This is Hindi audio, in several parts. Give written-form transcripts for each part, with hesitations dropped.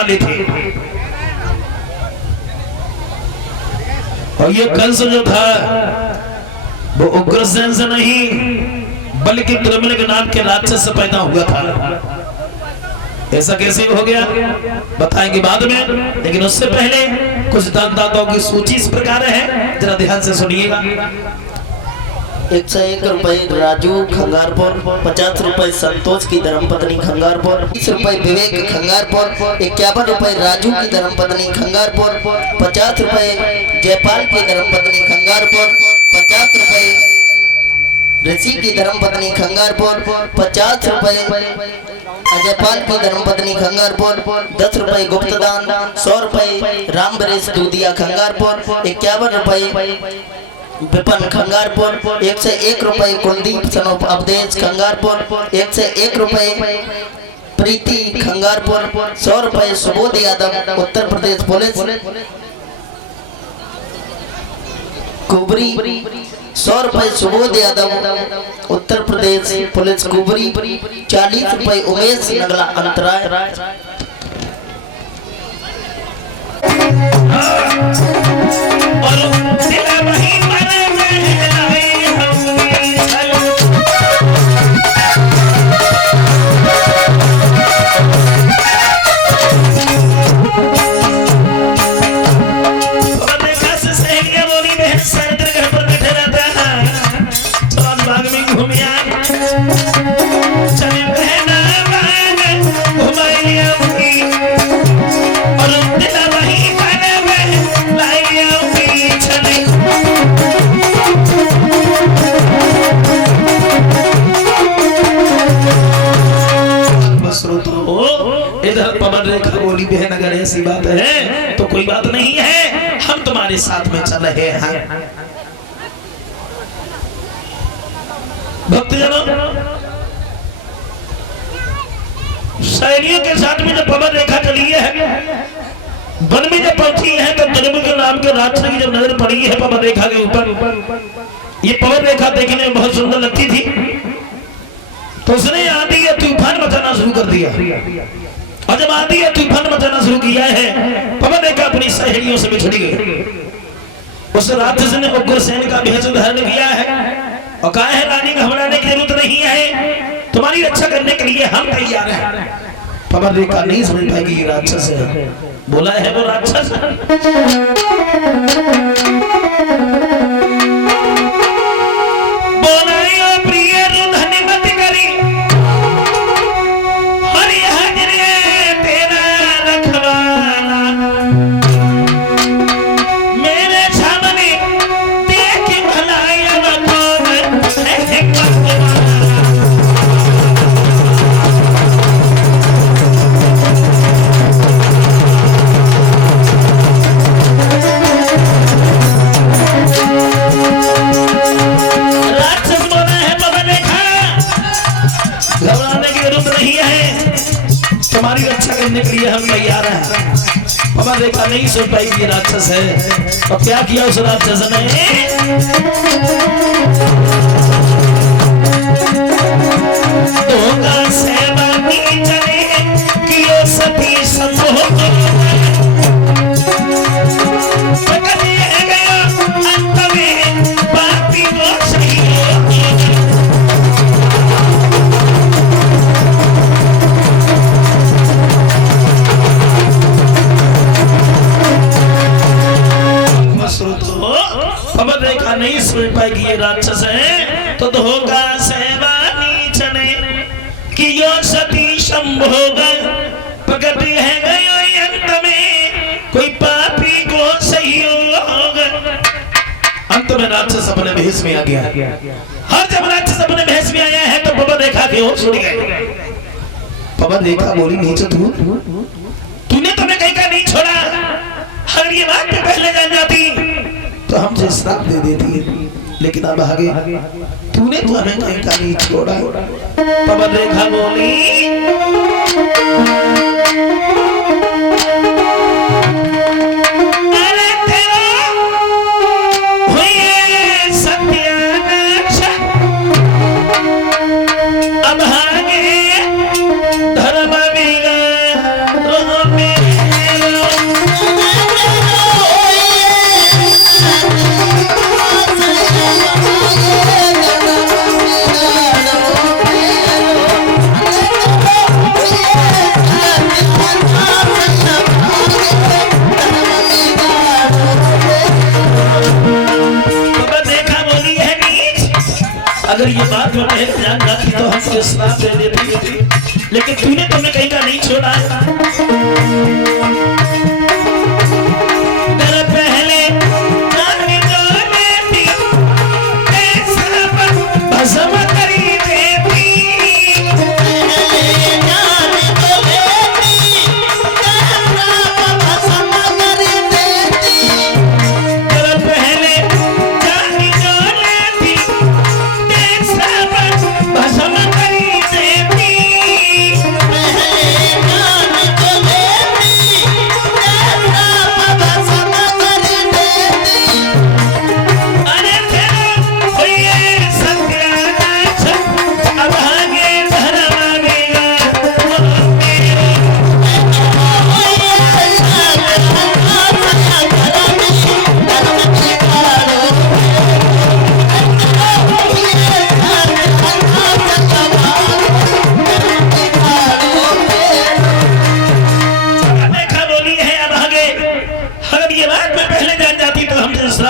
वाले थे। और ये कंस जो था वो उग्रसेन से नहीं बल्कि त्रिमलिक नाम के राक्षस से पैदा हुआ था। ऐसा कैसे हो गया बताएंगे बाद में, लेकिन उससे पहले कुछ दानदाताओं की सूची इस प्रकार है, जरा ध्यान से सुनिएगा। 101 रुपए राजू खंगारपुर, 50 रुपए संतोष की धर्मपत्नी खंगारपुर, 30 रुपए विवेक खंगारपुर, 51 रुपए राजू की धर्मपत्नी खंगारपुर, 50 रुपए जयपाल की धर्मपत्नी खंगारपुर, 50 रुपए ऋषि की धर्मपत्नी खंगारपुर, 50 रुपए अजयपाल की धर्मपत्नी खंगारपुर, 10 रुपए गुप्तदान, 100 रुपए रामबरेश दूधिया खंगारपुर, 51 रुपए विपन खंगारपुर, 101 रुपए कुलदीप सनोप अवधेश खंगारपुर, 101 रुपए प्रीति खंगारपुर, 100 रुपए सुबोध यादव उत्तर प्रदेश पुलिस कुबरी, 100 रुपए सुबोध यादव उत्तर प्रदेश पुलिस कुबरी, 40 रुपए उमेश नगला अंतराय। इधर पवन रेखा बोली बहन अगर ऐसी बात है तो कोई बात नहीं है, हम तुम्हारे साथ में चल रहे हैं। भक्तजनों, सैनियों के साथ में जब पवन रेखा चली है, वन में जब पहुंची है तो त्रिमल के नाम के राक्षस की जब नजर पड़ी है पवन रेखा के ऊपर, ये पवन रेखा देखने में बहुत सुंदर लगती थी, तो उसने आंधी या तूफान मचाना शुरू कर दिया। और जब आंधी या तूफान मचाना शुरू किया है, पवन रेखा अपनी सहेलियों से बिछड़ गई। उस राक्षस ने उग्रसेन का भेष धारण किया है और कहा है रानी घबराने की जरूरत नहीं है, तुम्हारी रक्षा करने के लिए हम तैयार हैं। पवन रेखा नहीं समझ पाएगी ये राक्षस है, बोला है वो राक्षस तुम्हारी रक्षा करने के लिए हम तैयार हैं। पवन रेखा नहीं सुन पाई राक्षस है, तो क्या किया उस राक्षस ने, धोखा से बानी चले कियो सती संभोग गया अंत में पापी वो सही पवन रेखा नहीं सुन पाएगी ये राक्षस है, तो धोखा सेवानी चने कि यो सती संभोग प्रकट है गयो अंत में कोई पापी को सहयोग। अंत में राक्षस अपने भेष में आ गया। हर जब राक्षस अपने भेष में आया है तो पवन रेखा के होश उड़ गए। पवन रेखा बोली नीचे तूने तो मैं कहीं का नहीं छोड़ा, अगर ये बात पे पहले जान जाती तो हमसे श्राप दे देती, लेकिन अब आगे तूने तो हमें कहीं का नहीं छोड़ा। पवन रेखा बोली अरे तेरा हुए सत्यानाश, अब आगे धर्म बिगड़ तुझे श्राप दे देती, लेकिन तूने तो मैं कहीं का नहीं छोड़ा। पहले भस्म करी देती,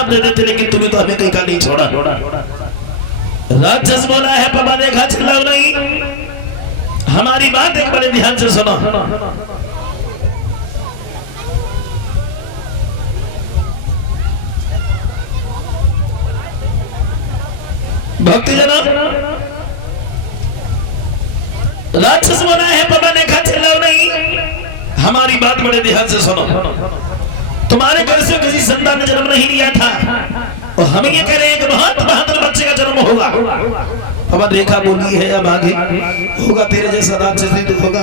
दे देते, लेकिन तुम्हें तो हमें कहीं का नहीं छोड़ा। राक्षस बोला है पापा देखा चिल्लाओ नहीं, हमारी बात एक बड़े ध्यान से सुनो। भक्ति जनों, राक्षस बोला है पापा देखा चिल्लाओ नहीं, हमारी बात बड़े ध्यान से सुनो। तुम्हारे घर से किसी संतान ने जन्म नहीं लिया था और हम ये कह रहे हैं कि बहुत बहादुर बच्चे का जन्म होगा। अब देखा बोली है अब आगे होगा तेरे जैसा राक्षस नहीं तो होगा।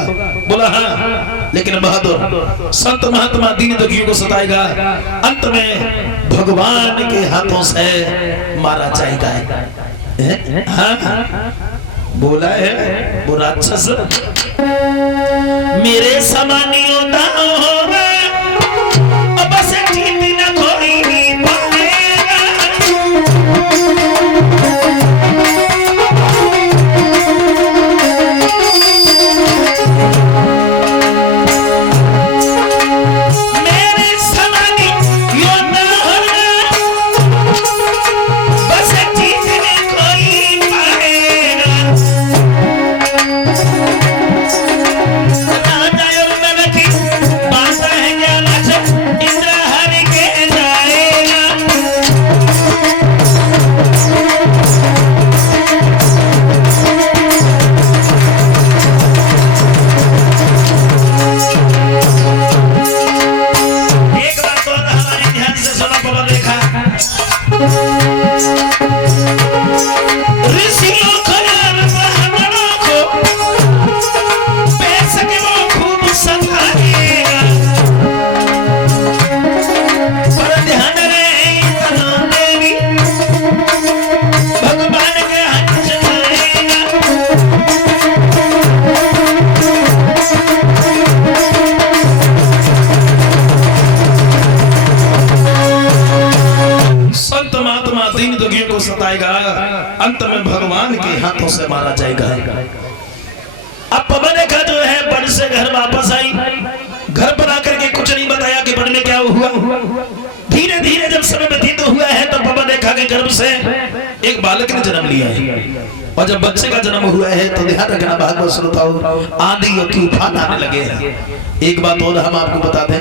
बोला हाँ, लेकिन बहादुर संत महात्मा दीन दुखियों को सताएगा, अंत में भगवान के हाथों से मारा जाएगा। हाँ बोला है वो राक्षस मेरे समानियों का होगा, बस जीत न कोई नहीं पाएगा। मेरे समानी यो न होगा, बस जीत न कोई पाएगा। राजा और नरकी बात है ज्ञान इंद्र हरि के जाएगा। एक बात और हमारी ध्यान से सुना बाबा देखा, ऋषियों को और ब्राह्मणों को पैसे के वो खूब सताएगा। पर ध्यान रहे इतना देवी भगवान के हाथ से जाएगा। संत महात्मा दीन दुखियों को सताएगा, अंत में भगवान के हाथों से मारा जाएगा। अब पवन का जो है वन से घर वापस आई, घर पर आकर के कुछ नहीं बताया कि वन में क्या हुआ। धीरे धीरे जब समय व्यतीत हुआ है तो पवन देखा के गर्भ से एक बालक ने जन्म लिया है, और जब बच्चे का जन्म हुआ है तो ध्यान रखना भागवत श्रोताओं, आंधी और तूफान आने लगे हैं। एक बात और हम आपको बता दें,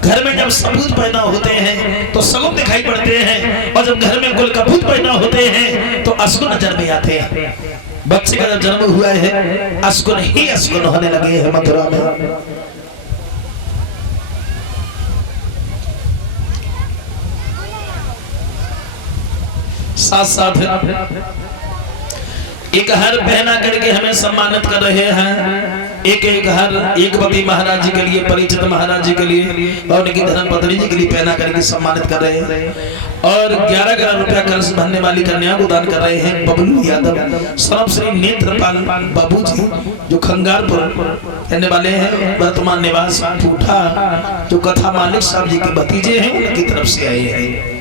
घर में जब सपूत पैदा होते हैं तो सगुन दिखाई पड़ते हैं, और जब घर में कुल कपूत पैदा होते हैं तो अशगुन नजर में आते हैं। बच्चे का जब जन्म हुआ है अशगुन ही अशगुन होने लगे हैं मथुरा में। साथ साथ एक हार पहना करके हमें सम्मानित कर रहे हैं। एक हार एकपति महाराज जी के लिए, परिचित महाराज जी के लिए और उनकी धर्मपत्नी जी के लिए पहना करके सम्मानित कर रहे हैं। और 11,000 रुपया कर्ज भरने वाली कन्या को दान कर रहे हैं बबलू यादव, सर्वश्री नेत्रपाल बाबू जी जो खंगारपुर रहने वाले हैं, वर्तमान निवास पूठा, जो कथा मालिक साहब जी के भतीजे हैं, उनकी तरफ से आए हैं।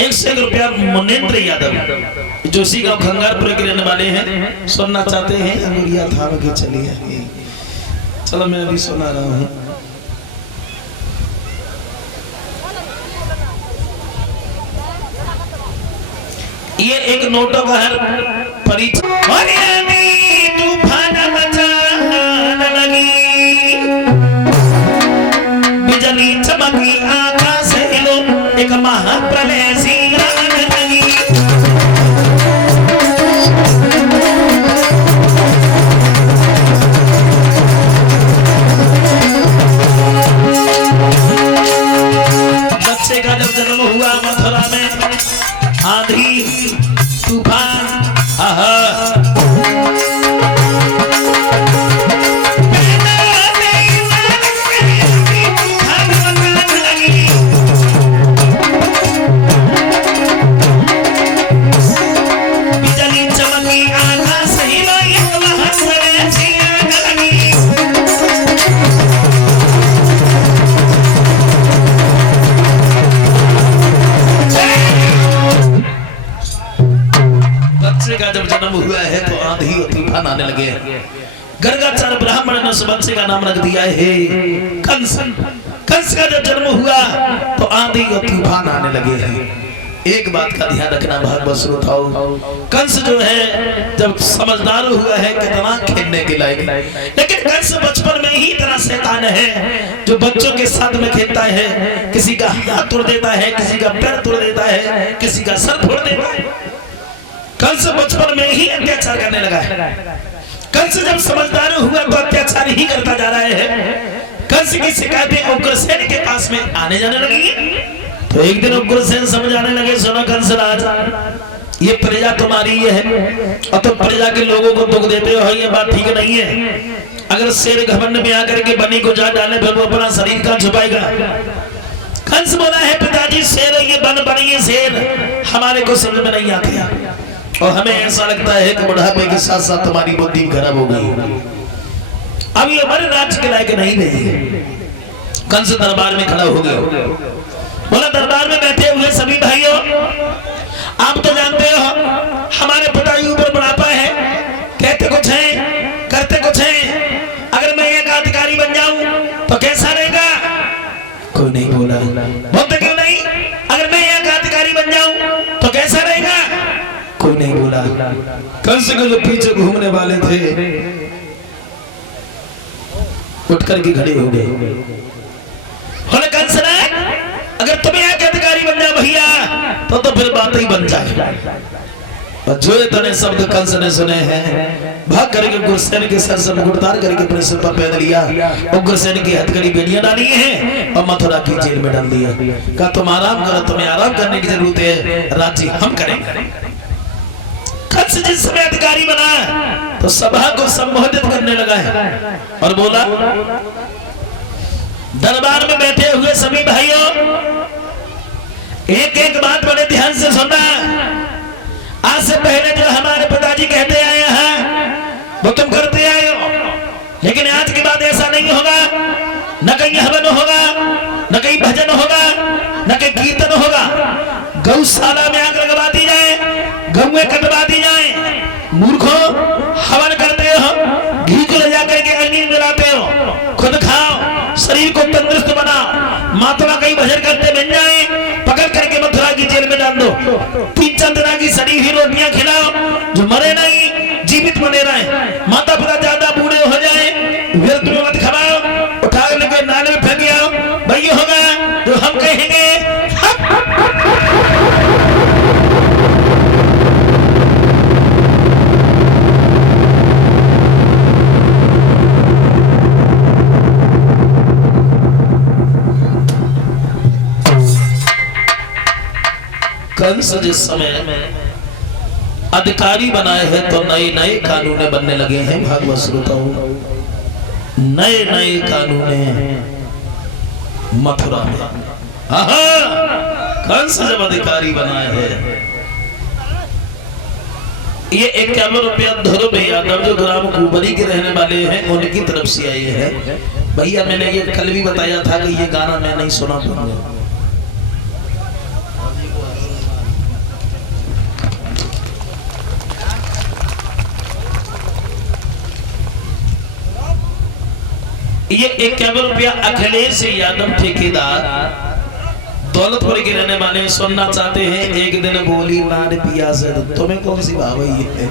1 रुपया मुनेंद्र यादव जो इसी गांव खंगारपुर के रहने वाले हैं, सुनना चाहते हैं अंगुरिया था के चलिए। चलो मैं अभी सुना रहा हूँ। ये एक नोटों का परीक्षा और यानी तूफान मचाने लगी, बिजली चमकी आकाश हिलो, एक महाप्रलय सी आने लगी। बच्चे का जब जन्म हुआ मथुरा में, आंधी तूफान बिजली चमकी आकाश हिलो, एक महाप्रलय सी आने लगी। बच्चे का जब जन्म हुआ है तो आंधी और तूफान आने लगे। गर्गाचार्य ब्राह्मण ने उस बच्चे का नाम रख दिया है कंस। कंस का जब जन्म हुआ तो आंधी और तूफान आने लगे हैं। एक बात का ध्यान रखना भागवत श्रोताओ, कंस जो है जब समझदार हुआ है कितना खेलने के लायक, लेकिन कंस बचपन में ही इतना शैतान है जो बच्चों के साथ में खेलता है, किसी का हाथ तोड़ देता है, किसी का पैर तोड़ देता है, किसी का सर फोड़ देता है। कंस बचपन में ही अत्याचार करने लगा है। कंस जब समझदार हुआ तो अत्याचार ही करता जा रहा है। कंस की शिकायतें उग्रसेन के पास में आने जाने लगी। तो एक दिन उग्रसेन समझ आने लगे, सुनो कंस राज, ये प्रजा तुम्हारी है और तुम प्रजा के लोगों को दुख देते हो, ये बात ठीक नहीं है। अगर शेर घमंड में आकर के बनी को जा डाले फिर वो अपना शरीर का छुपाएगा। कंस बोला है पिताजी, शेर ये बन बनी शेर हमारे को समझ में नहीं आती और हमें ऐसा लगता है कि बुढ़ापे के साथ साथ तुम्हारी बुद्धि खराब हो गई, अब ये हमारे राज्य के लायक नहीं है। कंस दरबार में खड़ा हो गया, बोला दरबार में बैठे हुए सभी भाइयों, आप तो जानते हो हमारे पिताजी ऊपर बुढ़ापा है, कहते कुछ है करते कुछ है। अगर मैं एक अधिकारी बन जाऊं तो कैसा रहेगा? कोई नहीं बोला। बोलते क्यों नहीं? अगर मैं एक अधिकारी बन जाऊं तो कैसा रहेगा? कोई नहीं बोला। कंस के जो पीछे घूमने वाले थे उठकर के खड़े हो गए। कंस ने अगर तुम्हें एक अधिकारी बन जाए भैया तो फिर बात ही बन जाए। और जो इतने शब्द कंस ने सुने हैं, भाग करके उग्रसेन के सर से मुकुट उतार करके अपने सिर पर पहन लिया, उग्रसेन की हथकड़ी बेड़ियां डाली हैं और मथुरा की जेल में डाल दिया। कहा तुम आराम करो, तुम्हें आराम करने की जरूरत है, राज्य हम करेंगे। कंस जिस समय अधिकारी बना तो सभा को संबोधित करने लगा है और बोला, दरबार में बैठे हुए सभी भाइयों, एक एक बात बड़े ध्यान से सुनना। आज से पहले जो हमारे पिताजी कहते आए हैं वो तुम करते आए हो, लेकिन आज के बाद ऐसा नहीं होगा। न कहीं हवन होगा, न कहीं भजन होगा, न कहीं कीर्तन होगा। गौशाला में आग लगवा दी जाए, गौएं कटवा दी जाए। मूर्खों, हवन करते हो, घी को ले जाकर के अग्नि में जलाते हो, खुद खाओ, शरीर को तंदुरुस्त बनाओ। महात्मा कहीं भजन करते बन जाए, पकड़ करके मथुरा की जेल में डाल दो। 3-4 तरह की सड़ी हुई रोटियां खिलाओ, जो मरे नहीं जीवित बने रहे। माता पिता ज्यादा बूढ़े हो जाए, व्यर्थ में मत खवाओ, उठा लेके नाले में फेंक आओ। वही होगा जो हम कहेंगे। कंस जिस समय अधिकारी बनाए हैं तो नए नए कानून बनने लगे हैं। भागवत श्रोताओं, नए नए कानून मथुरा में। कंस जब अधिकारी बनाए हैं, ये 51 रुपया ध्रुव यादव जो ग्राम कुबरी के रहने वाले हैं उनकी तरफ से आए हैं। भैया मैंने ये कल भी बताया था कि ये गाना मैं नहीं सुना पाऊंगा। ये 51 रुपया अखिलेश यादव ठेकेदार दौलतपुर के रहने वाले सुनना चाहते हैं। एक दिन बोली नार पिया से तुम्हें कौन सी भाव है?